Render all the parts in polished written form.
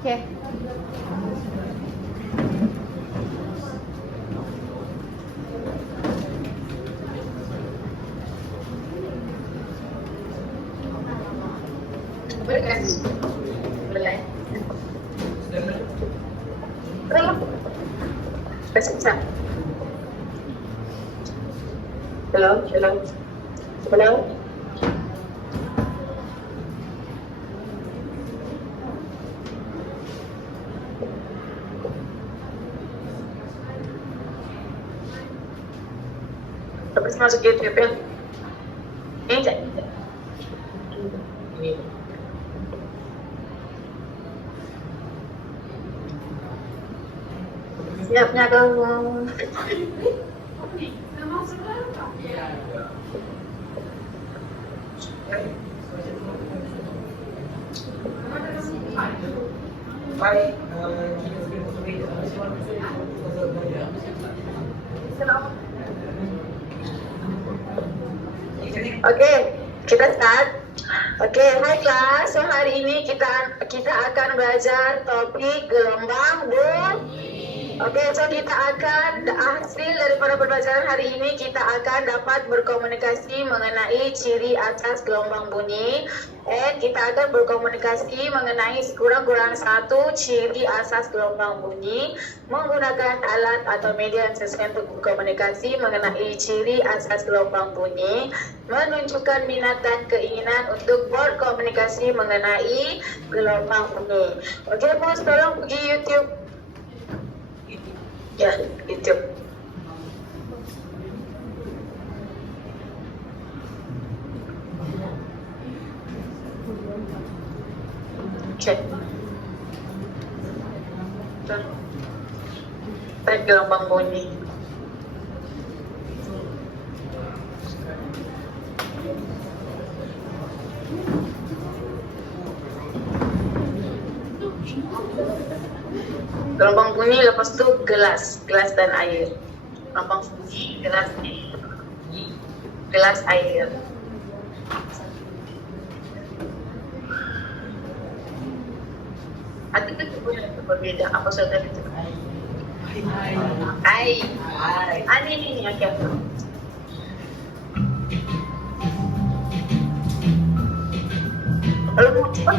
Okay. Boleh kan? Boleh. Boleh. Bisa. Hello, hello. Hello. Tapos masuk YouTube ya? Ini. Siapnya dong. Oke, kita start. Oke, hai kelas. So hari ini kita akan belajar topik gelombang bunyi. Oke, so kita akan hasil daripada pembelajaran hari ini kita akan dapat berkomunikasi mengenai ciri asas gelombang bunyi. Dan kita akan berkomunikasi mengenai kurang-kurang satu ciri asas gelombang bunyi menggunakan alat atau media yang sesuai untuk berkomunikasi mengenai ciri asas gelombang bunyi, menunjukkan minat dan keinginan untuk berkomunikasi mengenai gelombang bunyi. Oke, bos, tolong pergi YouTube. Ya, YouTube. Oke. Baik, gelombang bunyi. Gelombang bunyi lepas itu gelas dan air. Gelombang bunyi, gelas air. Ada kan punya berbeda. Apa saudara itu? Hai. Ini oke. Kalau mau cepat.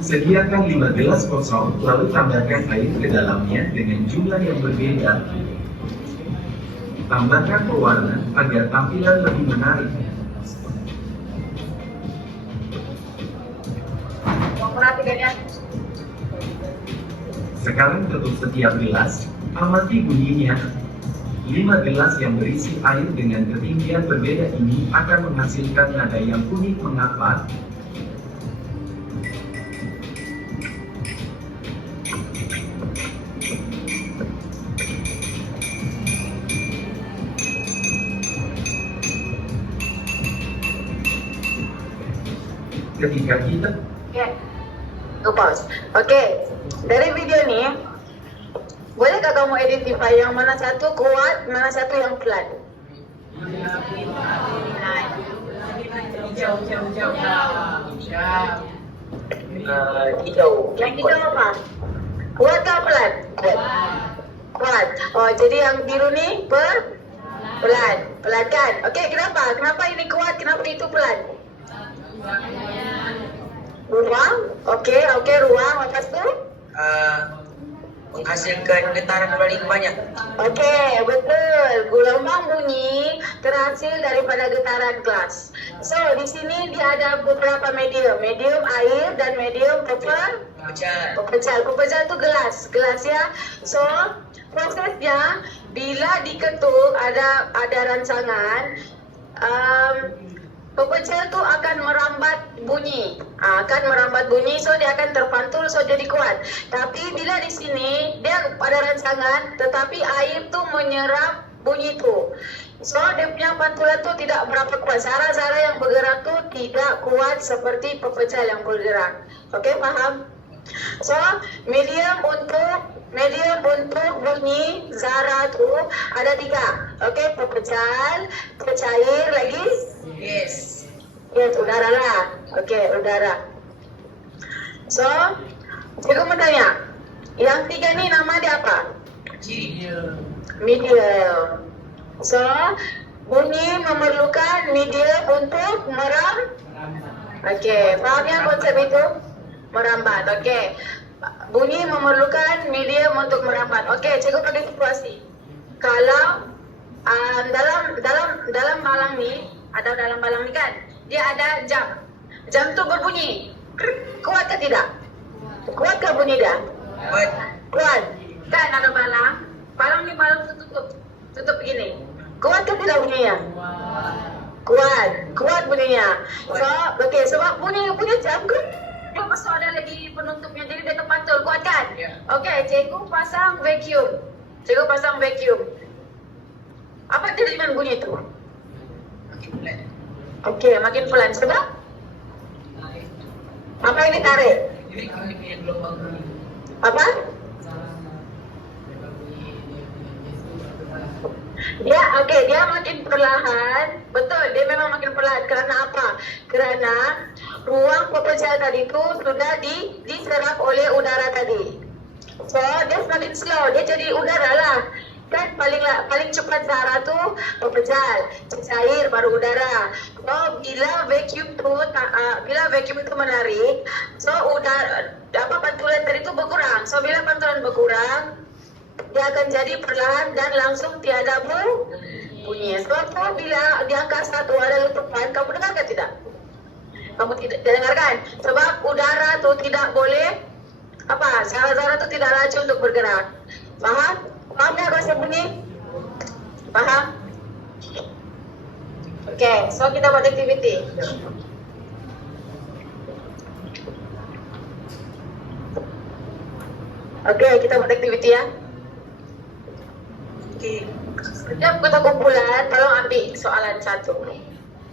Sediakan 5 gelas kosong, lalu tambahkan air ke dalamnya dengan jumlah yang berbeda. Tambahkan pewarna agar tampilan lebih menarik. Sekarang tutup setiap gelas, amati bunyinya. 5 gelas yang berisi air dengan ketinggian berbeda ini akan menghasilkan nada yang unik. Mengapa? Ketika kita Pause. Oke, dari video ini bolehkah kamu identify yang mana satu kuat, mana satu yang pelan? Hijau. Yang hijau apa? Kuat atau pelan? Kuat. Oh, jadi yang biru nih pelan kan? Oke, kenapa? Kenapa ini kuat? Kenapa itu pelan? Ruang, oke, ruang, lepas itu? Menghasilkan getaran paling banyak. Oke, betul. Gelombang bunyi terhasil daripada getaran gelas. So, di sini dia ada beberapa medium air dan medium pepecah. Pepecah itu gelas ya. So, prosesnya bila diketuk ada rangsangan, pepecah itu akan merambat bunyi, so dia akan terpantul, so jadi kuat. Tapi bila di sini dia pada rangsangan, tetapi air itu menyerap bunyi itu, so dia punya pantulan itu tidak berapa kuat. Zara-zara yang bergerak itu tidak kuat seperti pepecah yang bergerak. Oke, paham? So medium untuk bunyi zara itu ada 3. Oke, pepecah, pecair lagi. Yes. Yes, udara lah. Oke, udara. So, cikgu mau tanya, yang tiga ni nama dia apa? Medium. So, bunyi memerlukan medium untuk Okey, faham ya konsep itu? Merambat. Okey. Bunyi memerlukan medium untuk merambat. Okey, cikgu bagi situasi. Kalau dalam balang ni, atau dalam balang ni kan, dia ada jam. Jam tu berbunyi. Kuat ke tidak? Kuat ke bunyi dia? Kuat. Kan ada balang. Balang ni balang tutup. Tutup begini. Kuat ke tidak bunyinya? Kuat bunyinya. So, okey, sebab bunyi jam kan dia pasal ada lagi penutupnya, jadi dia terpantul, kuat kan? Okey, cikgu pasang vacuum. Apa treatment bunyi tu? Okey, makin pelan. Sebab? Apa yang ditarik? Apa? Dia makin perlahan. Betul, dia memang makin perlahan. Kerana apa? Kerana ruang pepejal tadi tu sudah diserap oleh udara tadi. So, dia semakin slow. Dia jadi udara lah. Kan paling cepat Zahra tu pepejal, cair baru udara. So, bila vacuum itu menarik, so udara pantulan tadi tu berkurang. So, bila pantulan berkurang, dia akan jadi perlahan dan langsung tiada bunyi. Sebab tu bila di angka 1 ada letupan, kamu dengar ke tidak? Kamu tidak dengarkan? Sebab udara tu tidak boleh zara-zara tu tidak laju untuk bergerak. Faham? Faham tak konsep bunyi? Faham? Okey, so kita buat aktiviti. Okey, kita buat aktiviti ya. Setiap kata kumpulan, tolong ambil soalan satu.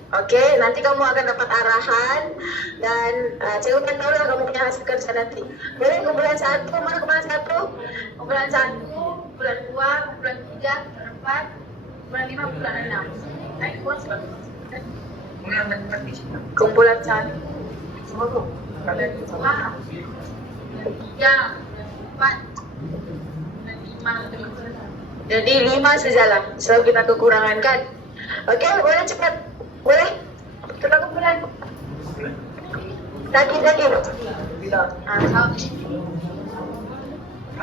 Okey, nanti kamu akan dapat arahan dan cikgu akan tahu lah kamu punya hasil kerja nanti. Boleh kumpulan 1, mana kumpulan 1? Kumpulan 1, kumpulan 2, kumpulan 3, kumpulan 4, kumpulan 5, kumpulan 6. Kumpulan 1. Kumpulan 2, 3, 4, 5. Jadi 5 sejalan. So kita kekurangan kan? Okey, boleh cepat. Boleh? Kita kumpulan. Tadi.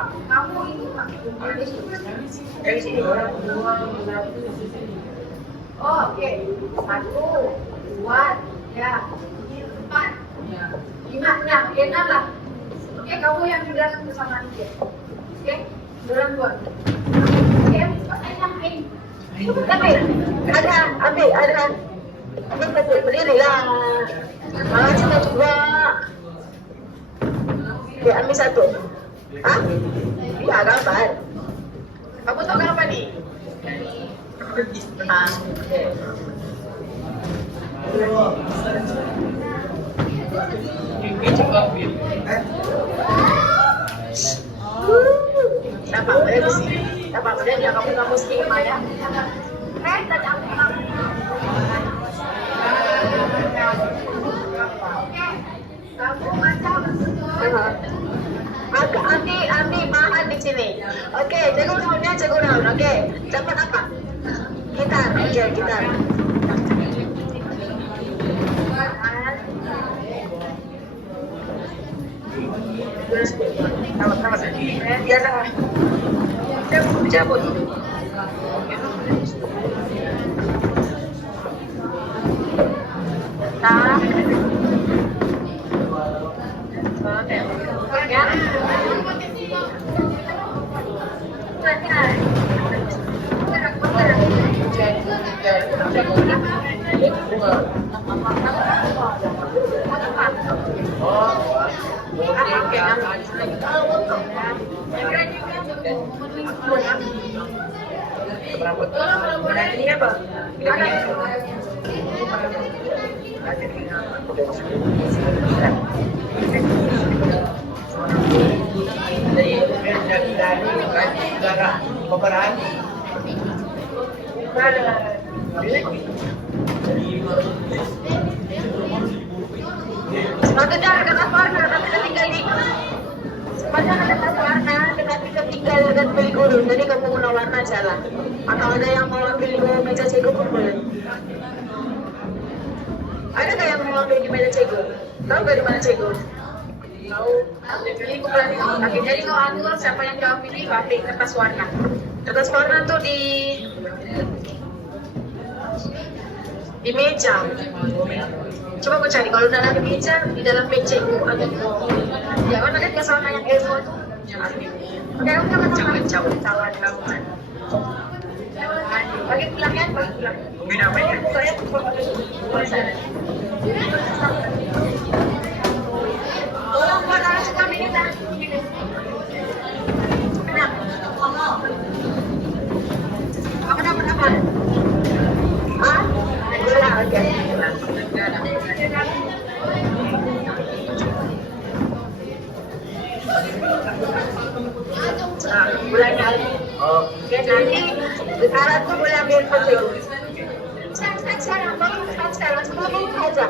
Kamu ini oh, okey. 1, 2, 3, 4, 5. 5, okey, 6 lah. Okey, kamu yang bilang bersama dia. Okey, dorang 2. Okey, cepat ayam air. Ada. Berdiri lah. Kita cuba. Okey, ambil 1. Hah? Ya, gambar. Kamu tahu gambar ni? Okey. Dapat boleh di sini. Dapat boleh dia kamu skema ya. Tak ambil. Kamu macam agak ambil bahan di sini. Okey, cikgu daun. Okey, dapat apa? Gitar. Okey, gitar. Sama-sama. Biasa. Cabut. Ini apa? Satu cara kertas warna, tapi tinggal di sepanjang kertas warna, tetapi tinggal dan beli guru. Jadi kamu guna warna salah. Atau ada yang mau ambil di bawah meja cego pun boleh. Ada nggak yang mau ambil di meja cego? Tahu nggak di mana cego? Tahu. Jadi oke, jadi kau atur siapa yang kau pilih, kau ambil kertas warna. Kertas warna tuh di meja. Coba kau cari kalau dalam meja, di dalam PC atau jangan ada kesalahan yang Evo tuh. Oke, kamu cawan. Bagi pulangnya, bagi pulang. Mungkin apa ya? Saya tolong pada suka minta. Apa? Ah, bola, oke. Bolanya. Oke, nanti sekarang tuh boleh ambil foto. Sekarang sebelum aja.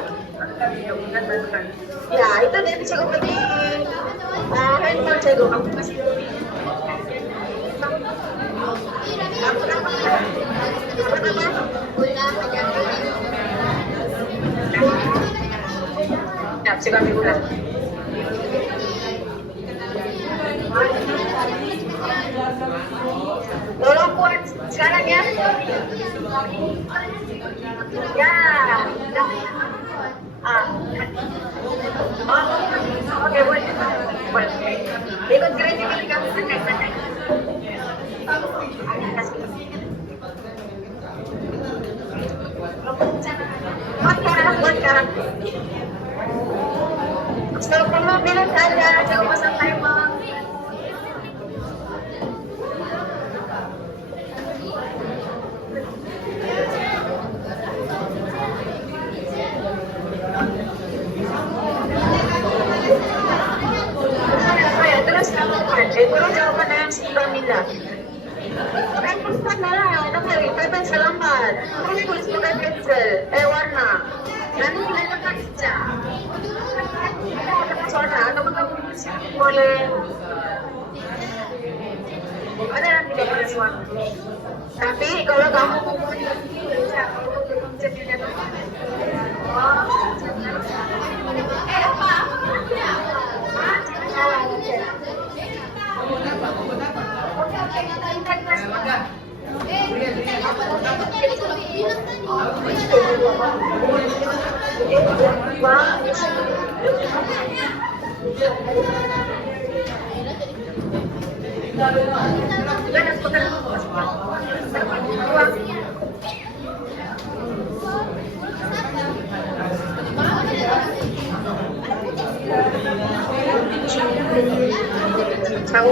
Ya, itu dia bisa pergi handphone cego. Aku masih siapa ambil ulang. Tolong buat sekarang ya. Ya. Oke, buat. Ikut kreatif kamu santai. Buat sekarang. Kalau kamu bilang saja, jangan pasang timer. Terus kamu baru jawaban yang sudah minta. Kan pesan lah, tapi pesan selambat. Terus tulis pakai pensel, warna. Nanti kita baca. Warna, kamu boleh. Ada yang tidak boleh warna. Tapi kalau kamu mau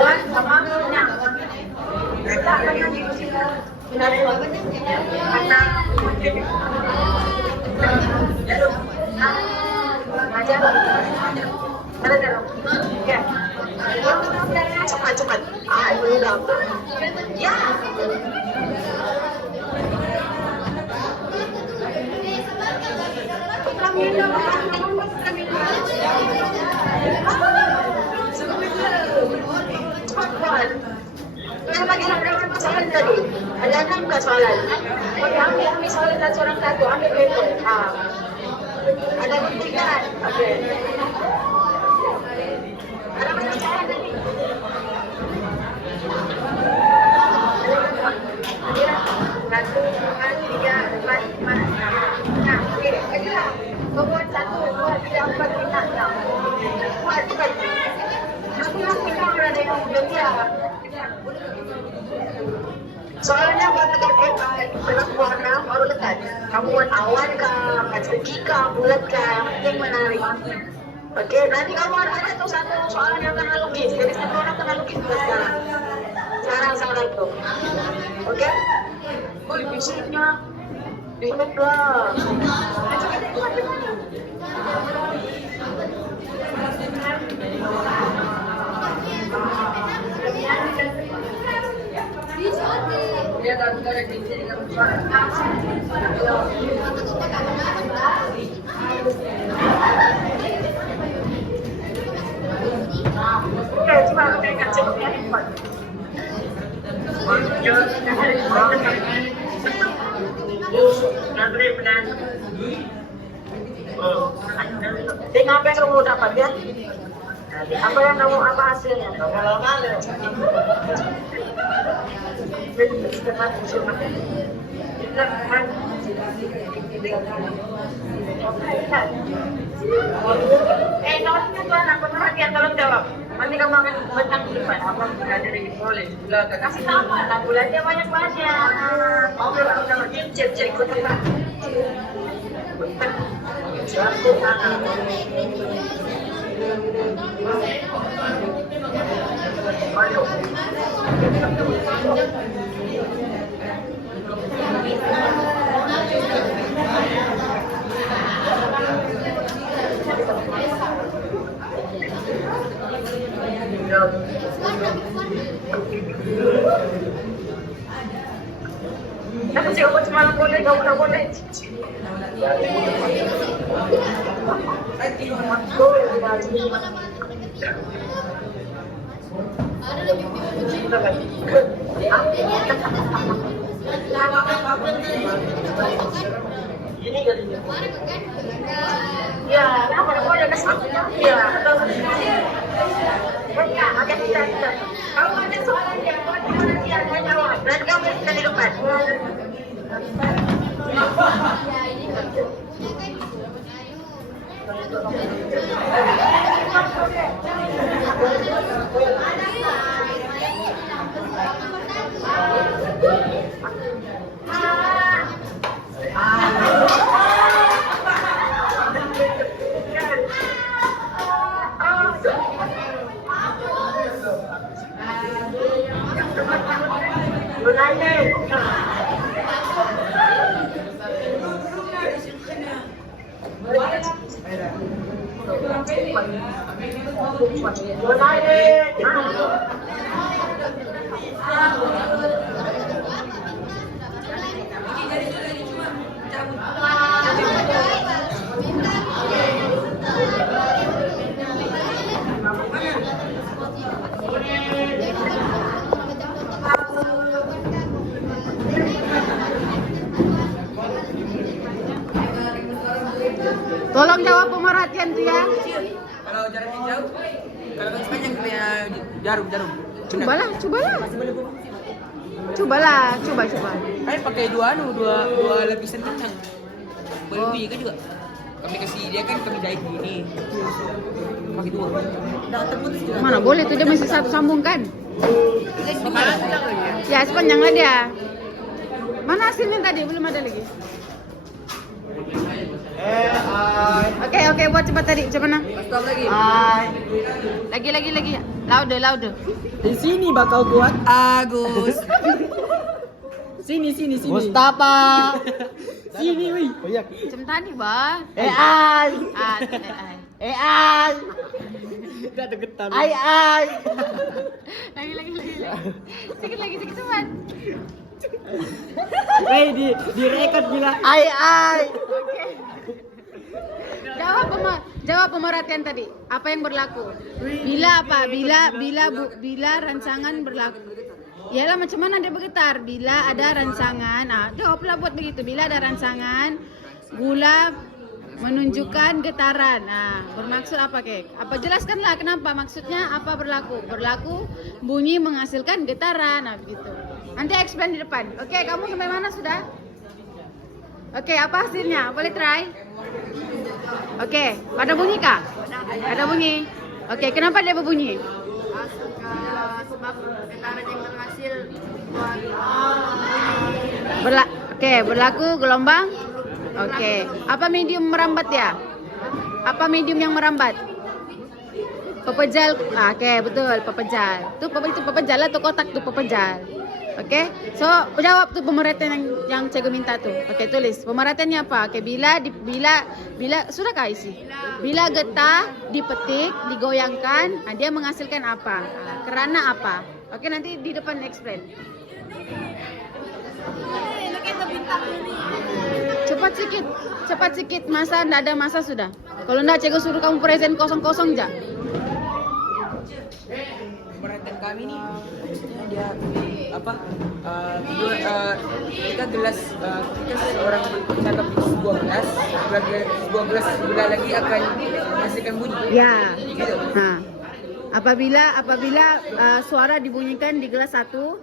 kawan sama cepat. Ini udah. Ya. Soalan tadi, ada 6 ke soalan. Ambil soalan dan seorang satu, ambil paper. Ada buktikan. Oke. Ada banyak soalan tadi. Satu, dua, tiga, empat, lima. Nah, oke, ayolah. Buat 1, 2, 3, 4, 5, 6. Buat cepat. Aku yang kita ada yang belum ya. Soalnya pada perak warna baru lekat. Kamu buat awan kah, persegi kah, bulat kah, yang menarik. Oke, nanti kamu ada tuh satu soal yang kena lukis. Jadi satu orang kena lukis sekarang. Sekarang itu. Oke? Oh, bisiknya dihidup lah. Dia tak ada di sini kamu suara. Tinggal apa yang kamu dapat ya? Apa yang kamu apa hasilnya? Notnya tuan, aku perhatian tolong jawab. Nanti kamu akan bentang di depan. Apa dari boleh? Kasih tahu, tak bulannya banyak banyak. Oke, udah cek ikut apa? Aku cek obat semalam boleh, kamu tak boleh. Ya, kenapa boleh kasih? Ya, ya, agak tidak. Kalau ada soalan yang nanti ada jawab. Nanti kamu bisa di depan. Tolong jawab pemerhatian tuh ya. Kalau jaraknya jauh, kalau garis panjang punya jarum. Cobalah. Coba. Kan pakai dua lapisan kencang. Lebih kan juga. Kami kasih dia kan kami jahit gini. Pakai dua. Mana boleh tuh, dia masih satu sambung kan? Ya sepanjang lah dia. Mana hasilnya tadi? Belum ada lagi. Oke, buat cepat tadi. Coba mana? Stop lagi. Lagi. Louder. Di sini bakal buat Agus. sini. Mustafa. Sini, wih. Oh iya. Macam tadi, bah. AI. AI. Udah deketan. Lagi. Sedikit lagi, cepat. Direkod gila. Ai. Oke. Jawab pemerhatian tadi. Apa yang berlaku? Bila apa? Bila rancangan berlaku. Yalah, macam mana dia bergetar? Bila ada rancangan. Jawablah buat begitu. Bila ada rancangan gula menunjukkan getaran. Bermaksud apa, Kek? Apa jelaskanlah kenapa maksudnya apa berlaku? Berlaku bunyi menghasilkan getaran. Begitu. Nanti explain di depan. Oke, kamu sampai mana sudah? Oke, apa hasilnya? Boleh try? Oke, pada bunyi kah? Ada bunyi. Oke, kenapa dia berbunyi? Sebab getaran yang berhasil. Berlaku gelombang. Oke, apa medium merambat ya? Apa medium yang merambat? Pepejal. Oke, betul, pepejal. Itu pepejal atau kotak tuh pepejal. Oke, so jawab tuh pemerhatian yang cikgu minta tuh. Oke, tulis pemerhatiannya apa? Oke, bila sudahkah isi? Bila getah dipetik, digoyangkan, dia menghasilkan apa? Kerana apa? Oke, nanti di depan explain. Cepat sikit, masa ndak ada masa sudah. Kalau ndak cikgu suruh kamu present kosong-kosong aja. Perhatian kami nih maksudnya dia apa kita gelas kita seorang bercakap di sebuah gelas sebelah lagi akan menghasilkan bunyi. Ya. Gitu. Nah, apabila suara dibunyikan di gelas satu,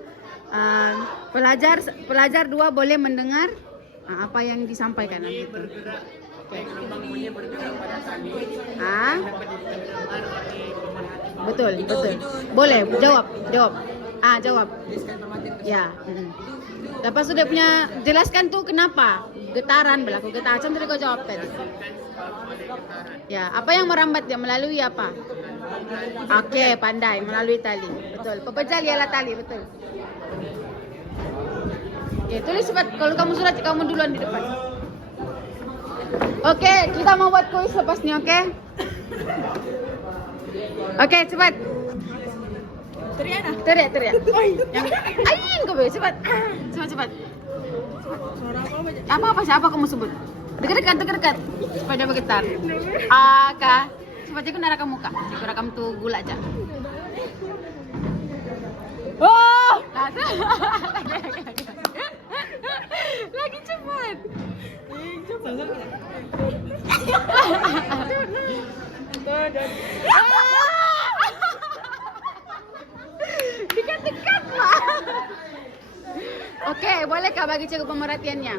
pelajar dua boleh mendengar apa yang disampaikan gitu. Ah, betul. Boleh jawab. Jawab. Ya. Lepas sudah punya jelaskan tuh kenapa getaran berlaku getaran tadi kau jawab tadi. Ya, apa yang merambat dia melalui apa? Oke, pandai melalui tali. Betul. Pepejal ialah tali, betul. Oke, tulis cepat. Kalau kamu sudah kamu duluan di depan. Oke, kita mau buat kuis lepas nih, oke? Oke, cepat. Teriak. Yang aing kau cepat. Cepat. Apa siapa kamu sebut? Dekat. Supaya dia bergetar. Aka. Cepat aku narak muka. Aku rakam tuh gula aja. Oh! Lagi cepat. Dekat lah. Oke, bolehkah bagi cikgu pemerhatiannya?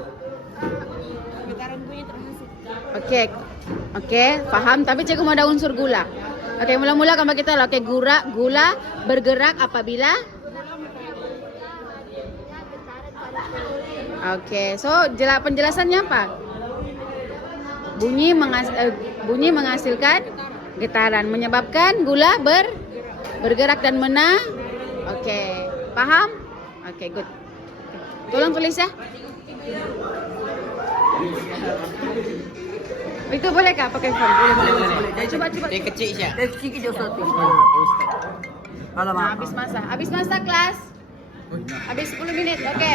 Oke, paham. Tapi cikgu mau ada unsur gula. Oke, mula-mula kan kita lah. Oke, gula bergerak apabila. Oke, so penjelasannya apa? Bunyi menghasilkan getaran, menyebabkan gula bergerak dan Oke, paham? Oke, good. Tolong tulis ya. Itu bolehkah pakai phone? Boleh. Coba. Dia kecil ya. Habis masa kelas. Habis 10 menit. Oke.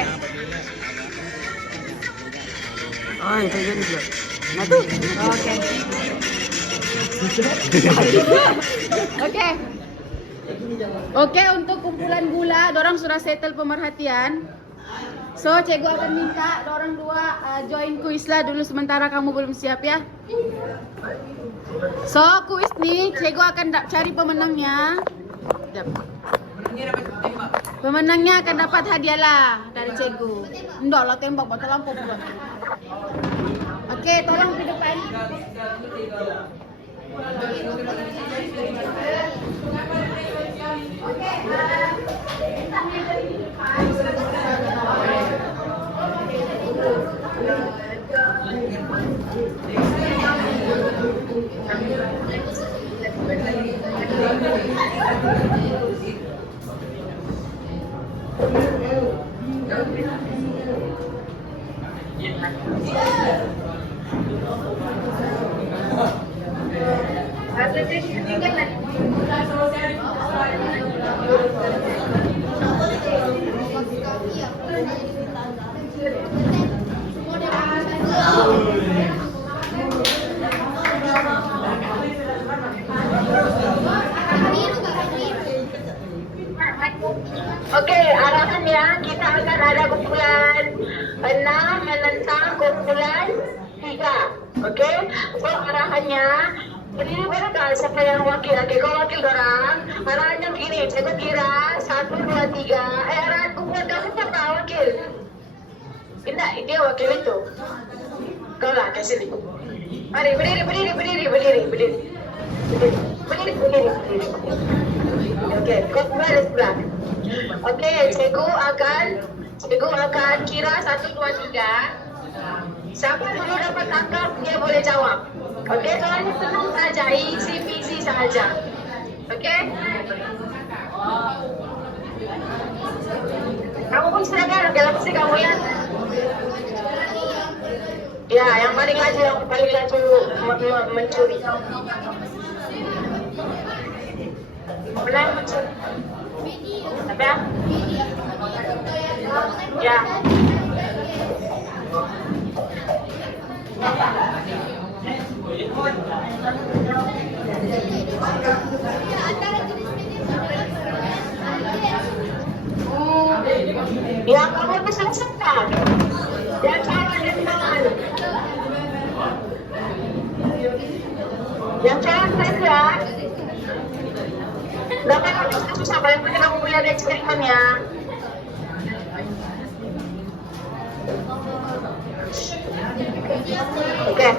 Oh, itu juga. Oke, untuk kumpulan gula, dorang sudah settle pemerhatian. So, cikgu akan minta dorang dua join kuis lah dulu sementara kamu belum siap ya. So, kuis nih, cikgu akan cari pemenangnya. Pemenangnya akan dapat hadiah lah dari cikgu. Enggak lah, tembak botol lampu pula. Oke, tolong di depan. Oke, arahannya kita akan ada kumpulan 6 menentang kumpulan 3. Oke, so arahannya berdiri berapa siapa yang wakil? Oke, kau wakil orang. Arahannya begini, saya kira 1, 2, 3. Arahan kumpulan kamu siapa wakil? Tidak, dia wakil itu. Kau lah, kasih sini. Mari, berdiri. Oke, kau kembali sebelah. Oke, cikgu akan kira 1, 2, 3. Siapa dulu dapat tangkap dia boleh jawab. Oke, soalnya tenang saja, easy peasy saja. Oke? Kamu pun silakan galaksi kamu ya. Ya, yang paling laju mencuri. Mulai mencuri. Apa? Ya. Yang kamu itu selesaikan. Yang salah yang tangan. Yang salah saja. Gak apa-apa susah-susah. Paling penting kamu punya eksperimennya. Oke.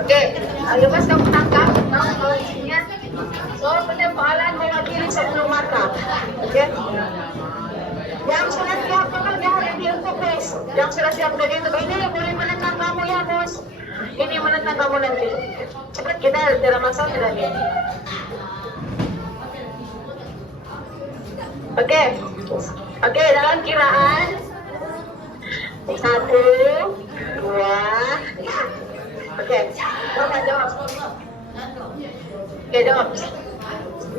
Oke, ayo mas kamu tangkap isinya. Soal penembalan mewakili satu mata. Oke. Yang sudah siap bekerja hari ini untuk bos. Yang sudah siap bekerja untuk ini boleh menentang kamu ya bos. Ini menentang kamu nanti. Cepat kita dalam masa tidak ya. Oke. Oke, dalam kiraan 1, 2, ya. Oke, jawab. Oke, jawab.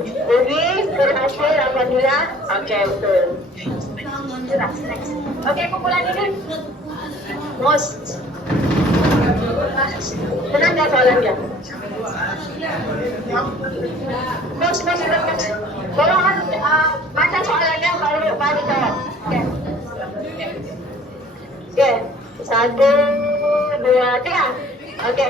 Ugi, berhasil, alhamdulillah. Oke, betul. Oke, kumpulan ini. Mus. Tenang ya soalannya. Mus. Tolong baca soalannya baru jawab. Oke. 1, 2, 3. Oke.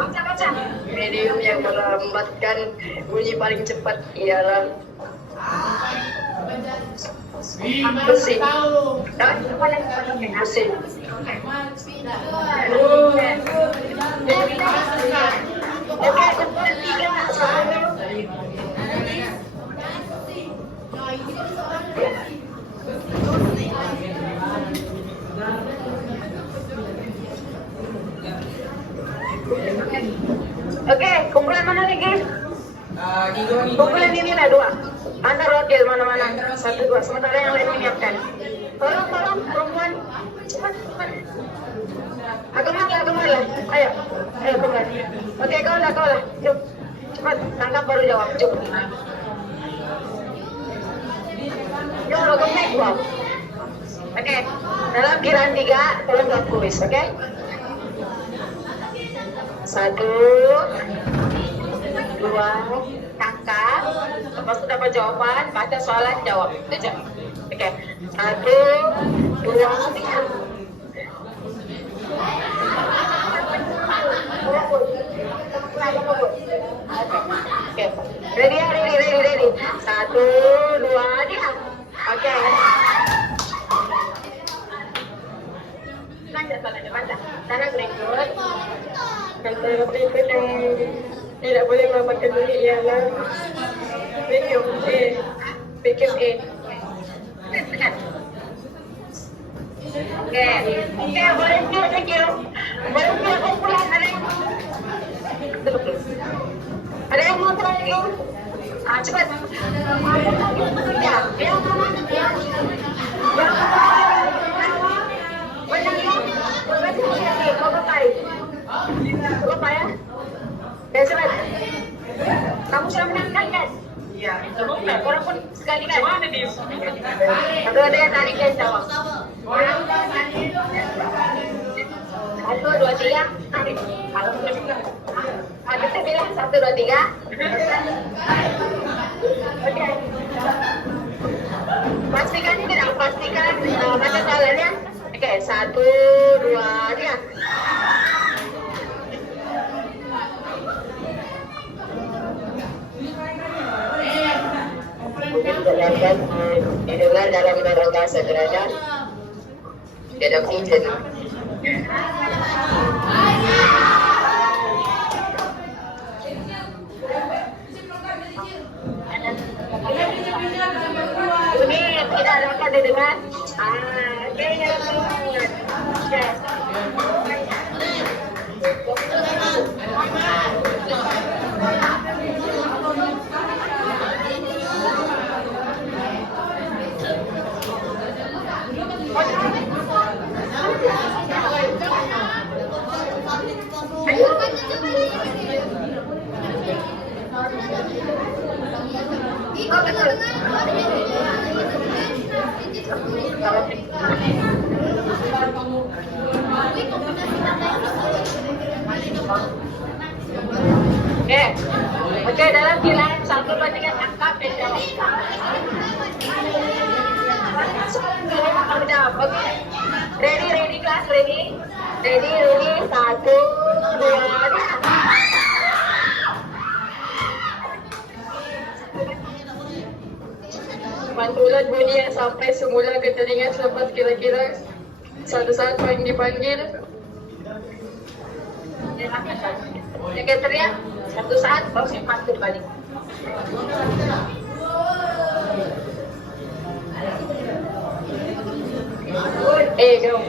Baca. Medium yang melambatkan bunyi paling cepat ialah besi. Besi. Oke, kumpulan 3. Oke, kumpulan mana lagi? Kumpulan ini lah 2. Anda wakil mana-mana 1, 2. Sementara yang lain menyiapkan. Tolong perempuan cepat. Aku malah. Ayo kumpulan. Oke, kau lah. Yuk, cepat tangkap baru jawab. Yuk, naik wow. Oke, dalam kiraan 3 tolong buat kuis, oke? 1, 2, tangkap. Lepas itu dapat jawaban, baca soalan, jawab. Itu aja. Oke. 1, 2, 3. Oke. Ready. 1, 2, 3. Oke. Lanjut soalannya, baca. Cara berikut. Antara berikut yang tidak boleh melaporkan diri ialah PQA. Oke, volunteer, thank you. Volunteer kumpulan, ada yang mau try lagi? Cepat. Bapak ya? Ya, cepat. Kamu sudah menangkan kan? Iya. Orang pun sekali kan? Atau ada yang tarik dan jawab? 1, 2, 3. Tarik. Kita bilang 1, 2, 3. Oke. Pastikan baca soalannya. Oke, 1, 2, 3. Didengarkan didengar dalam rangka sederhana tidak mungkin. Ini tidak dapat didengar. Oke, Oke, dalam bilangan 1/3 angka beda. Oke. Ready, kelas ready. Ready, 1, 2, 3. Mantulan bunyi yang sampai semula ke telinga selepas kira-kira satu saat yang dipanggil. Oke, teriak satu saat baru saya mantul balik. Go.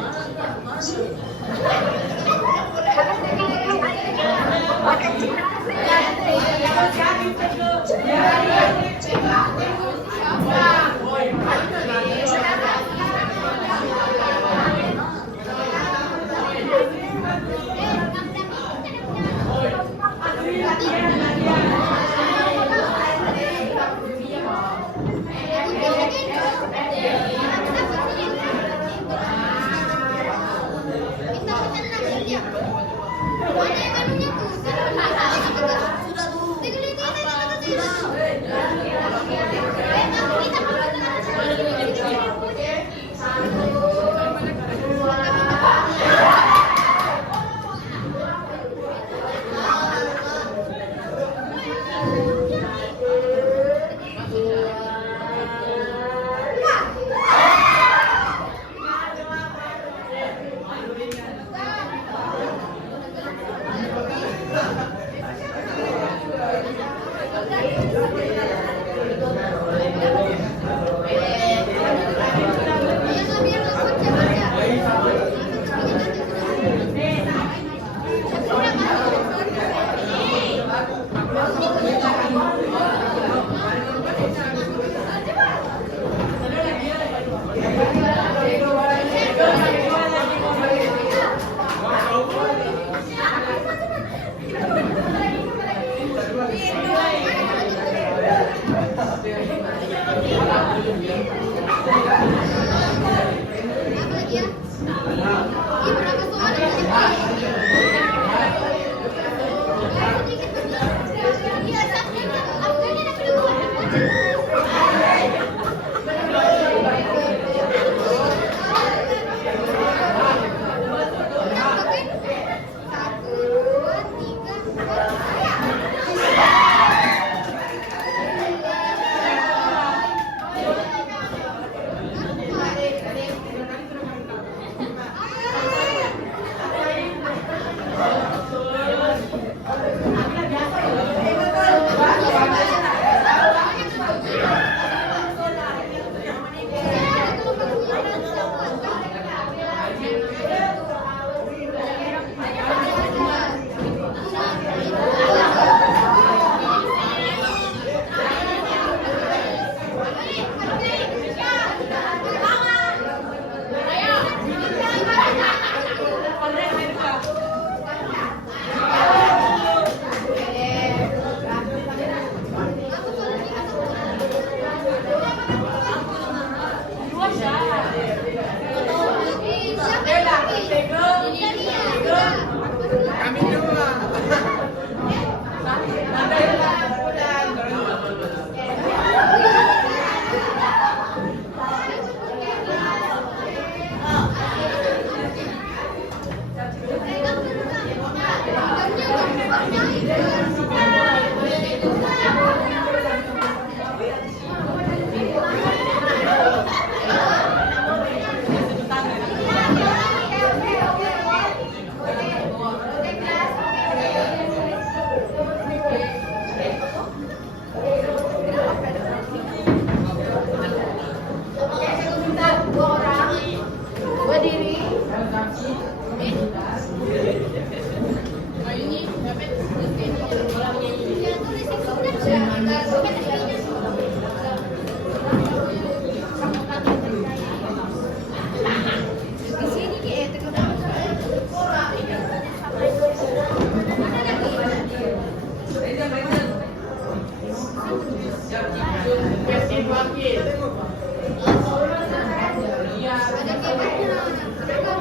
Ada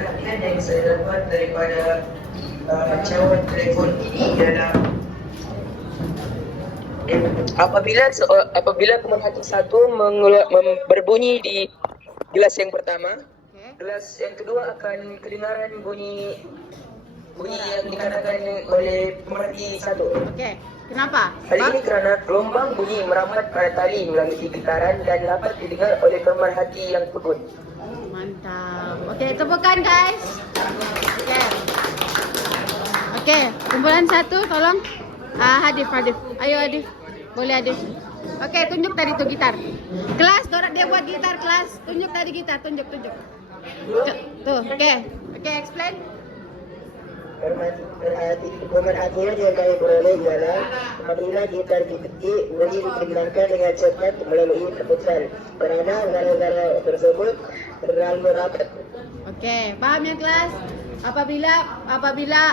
perhatian yang saya dapat daripada jawab telefon ini adalah apabila pemerhati satu berbunyi di gelas yang pertama, gelas yang kedua akan kedengaran bunyi yang dikatakan oleh pemerhati satu. Okey. Kenapa? Hal ini kerana gelombang bunyi merambat pada tali melalui gitaran dan dapat didengar oleh pemerhati yang pegut. Mantap. Okey, tepukan guys. Okey. Okey, kumpulan satu tolong. Hadif. Ayo Hadif. Boleh Hadif. Okey, tunjuk tadi tu gitar. Kelas, Dorat dia buat gitar kelas. Tunjuk tadi gitar, tunjuk. Tuh, okey. Okey, explain. Pemerhatian yang kami peroleh ialah apabila gitar diketik bunyi dipindahkan dengan cepat melalui keputusan kerana gara-gara tersebut terlalu rapat. Okey, faham ya kelas? Apabila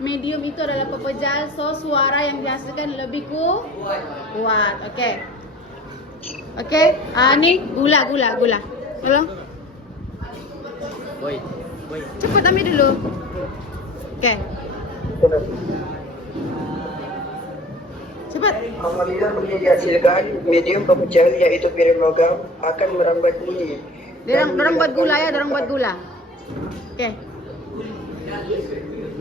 medium itu adalah pepejal, so suara yang dihasilkan lebih kuat. Okey. Okey, ni gula. Tolong. Boy. Cepat ambil dulu. Okey. Cepat. Apabila bunyi dihasilkan, medium pepecah iaitu piring logam akan merambat bunyi. Dorang buat gula ya, dorang buat gula. Okey.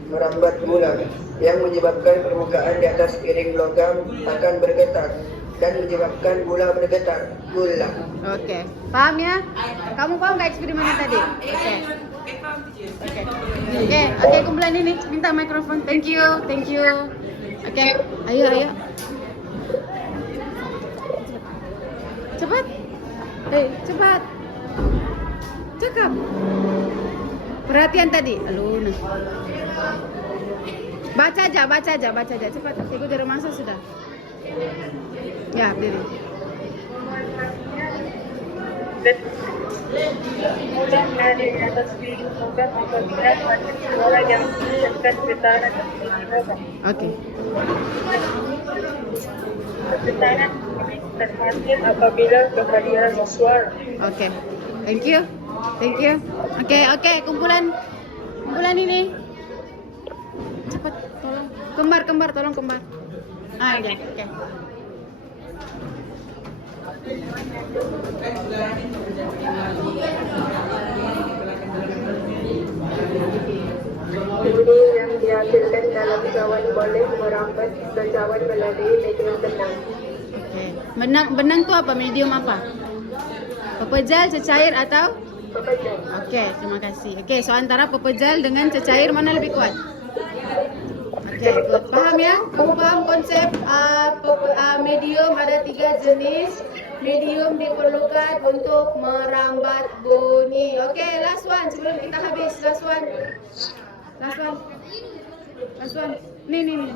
Merambat gula yang menyebabkan permukaan di atas piring logam akan bergetar dan menyebabkan gula bergetar. Gula. Okey. Faham ya? Kamu faham enggak eksperimen tadi? Okey. Okey, kumpulan ini minta mikrofon. Thank you. Okey. Ayo. Cepat. Cepat. Cakap. Perhatian tadi. Aluna. Baca aja. Cepat. Cikgu dari masa sudah. Ya, berdiri. Mudah berada di atas piring logam apabila ada suara yang menghasilkan getaran di piring logam. Okey. Getaran terhasil apabila kehadiran suara. Okey. Thank you. Okey. Kumpulan ini. Cepat, tolong. Kembar, tolong kembar. Ini. Okey. Bunyi yang dihasilkan dalam cawan boleh merambat ke cawan melalui medium benang. Okey. Benang tu apa? Medium apa? Pepejal, cecair atau? Pepejal. Okey, terima kasih. Okey, so antara pepejal dengan cecair mana lebih kuat? Okey, good. Faham ya? Kamu faham konsep medium ada 3 jenis. Medium diperlukan untuk merambat bunyi. Okey, last one sebelum kita habis. Last one. Ni.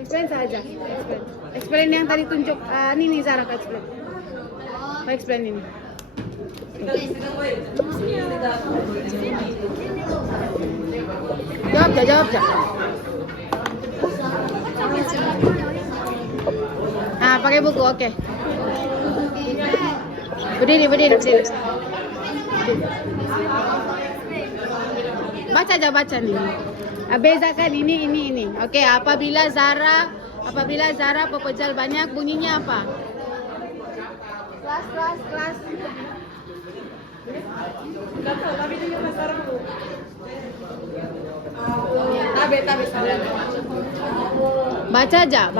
Explain saja. Explain yang tadi tunjuk. Ni Zara kau explain. Kau explain ini. Jawab je. Pakai buku, okey. Berdiri. Baca ni. Bezakan ini. Okey, apabila Zara pepejal banyak, bunyinya apa? Kelas. Baca aja.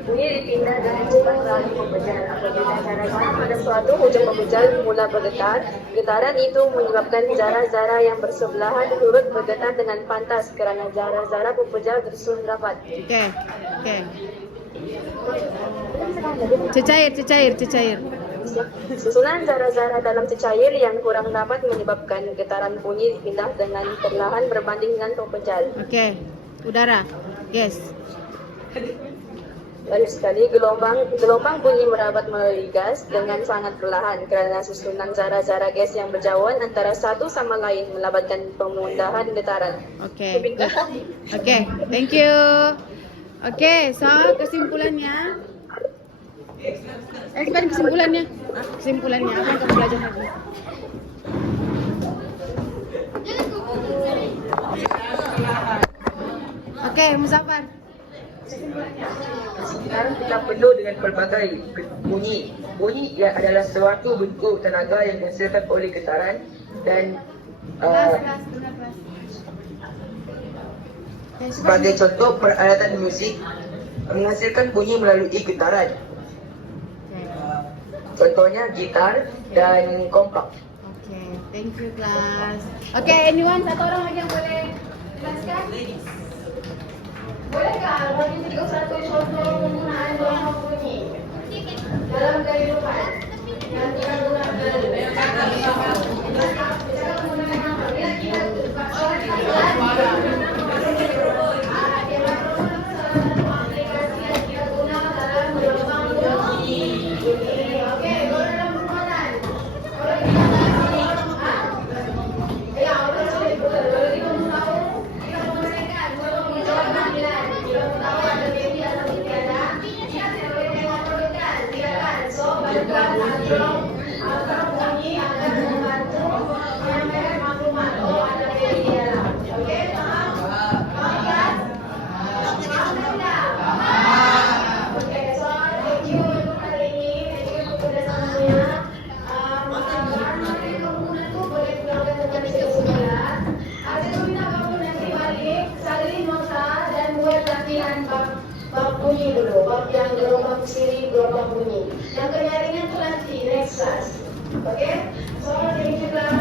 Bunyi dipindah dengan cepat melalui pepejal. Apabila zara-zara pada suatu hujung pepejal mula bergetar, getaran itu menyebabkan zara-zara yang bersebelahan turut bergetar dengan pantas kerana zara-zara pepejal tersusun rapat. Okey. Cecair. Susunan zara-zara dalam cecair yang kurang rapat menyebabkan getaran bunyi dipindah dengan perlahan berbanding dengan pepejal. Okey. Udara. Gas. Lalu sekali gelombang bunyi merabat melalui gas dengan sangat perlahan kerana susunan zara-zara gas yang berjauhan antara satu sama lain melibatkan pemundahan getaran. Okey. Thank you. Okey, so kesimpulannya Sekarang kesimpulannya. Kesimpulannya apa yang kamu belajar hari ini? Oke, Muzaffar. Sekarang kita penuh dengan pelbagai bunyi. Bunyi ia adalah suatu bentuk tenaga yang dihasilkan oleh getaran dan sebagai contoh peralatan musik menghasilkan bunyi melalui getaran. Contohnya gitar dan kompak. Oke, thank you kelas. Oke, anyone satu orang lagi yang boleh jelaskan? Boleh nggak bagi tiga satu contoh penggunaan doang bunyi dalam kehidupan yang kita gunakan? Bab bunyi dulu, bab yang gelombang siri, gelombang bunyi. Yang kenyaringan itu nanti next class. Oke? So, thank you class.